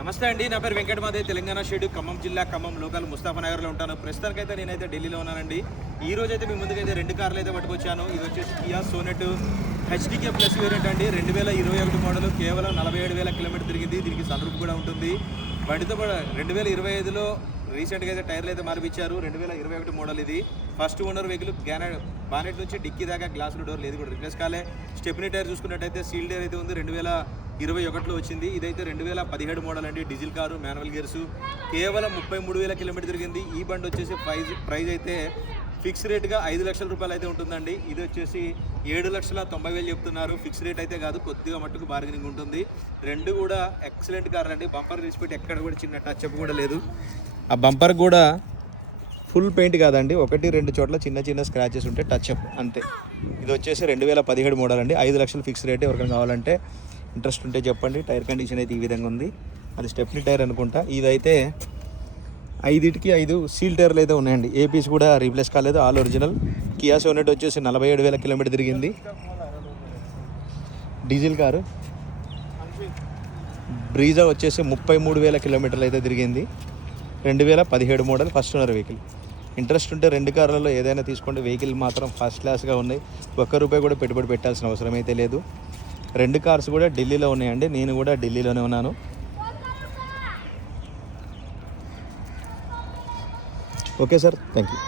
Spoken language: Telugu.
నమస్తే అండి, నా పేరు వెంకటమాదే. తెలంగాణ స్టేట్ ఖమ్మం జిల్లా ఖమ్మం లోకల్ ముస్తాఫానగర్లో ఉంటాను. ప్రస్తుతానికైతే నేనైతే ఢిల్లీలో ఉన్నానండి. ఈ రోజు అయితే మీ ముందుకైతే 2 కార్లు అయితే పట్టుకొచ్చాను. ఇది వచ్చేసి కియా సోనెట్ హెచ్డికే ప్లస్ వేరియంట్ అండి. 2021 మోడల్, కేవలం 47,000 కిలోమీటర్ తిరిగింది. దీనికి సన్ రూఫ్ కూడా ఉంటుంది. బండితో 2025లో రీసెంట్గా అయితే టైర్లు అయితే మార్పించారు. 2021 మోడల్ ఇది. First owner vehicle. బానెట్ నుంచి డిక్కీ దాకా గ్లాసులు డోర్లు ఏది కూడా రిప్లేస్ కాలే. స్టెప్నీ టైర్ చూసుకున్నట్టయితే సీల్ టైర్ అయితే ఉంది. 2021లో వచ్చింది. ఇదైతే 2017 మోడల్ అండి. Diesel car, manual gears. కేవలం 33,000 కిలోమీటర్ తిరిగింది. ఈ బండి వచ్చేసి ప్రైజ్ అయితే ఫిక్స్ రేట్గా 5 లక్షల రూపాయలు అయితే ఉంటుందండి. ఇది వచ్చేసి 7,90,000 చెప్తున్నారు. ఫిక్స్ రేట్ అయితే కాదు, కొద్దిగా మట్టుకు బార్గెనింగ్ ఉంటుంది. రెండు కూడా ఎక్సలెంట్ కార్లు అండి. బంపర్ తీసిపెట్టి ఎక్కడ కూడా చిన్న టచ్ అప్ కూడా లేదు. ఆ బంపర్ కూడా ఫుల్ పెయింట్ కాదండి, 1-2 చోట్ల చిన్న చిన్న స్క్రాచెస్ ఉంటే టచ్ అప్ అంతే. ఇది వచ్చేసి 2017 మోడల్ అండి. 5 లక్షలు ఫిక్స్ రేట్. ఎవరికైనా కావాలంటే ఇంట్రెస్ట్ ఉంటే చెప్పండి. టైర్ కండిషన్ అయితే ఈ విధంగా ఉంది. అది స్టెప్నీ టైర్ అనుకుంటా. ఇదైతే 5 సీల్ టైర్లు అయితే ఉన్నాయండి. ఏ పీస్ కూడా రీప్లేస్ కాలేదు, ఆల్ ఒరిజినల్. కియా సోనెట్ వచ్చేసి 47,000 కిలోమీటర్ తిరిగింది. Diesel car. బ్రీజా వచ్చేసి 33,000 కిలోమీటర్లు అయితే తిరిగింది. 2017 model, first owner vehicle. Interest ఉంటే 2 కార్లలో ఏదైనా తీసుకోండి. వెహికల్ మాత్రం ఫస్ట్ క్లాస్గా ఉన్నాయి. ₹1 కూడా పెట్టుబడి పెట్టాల్సిన అవసరం అయితే లేదు. 2 కార్స్ కూడా ఢిల్లీలో ఉన్నాయండి. నేను కూడా ఢిల్లీలోనే ఉన్నాను. Okay sir, thank you.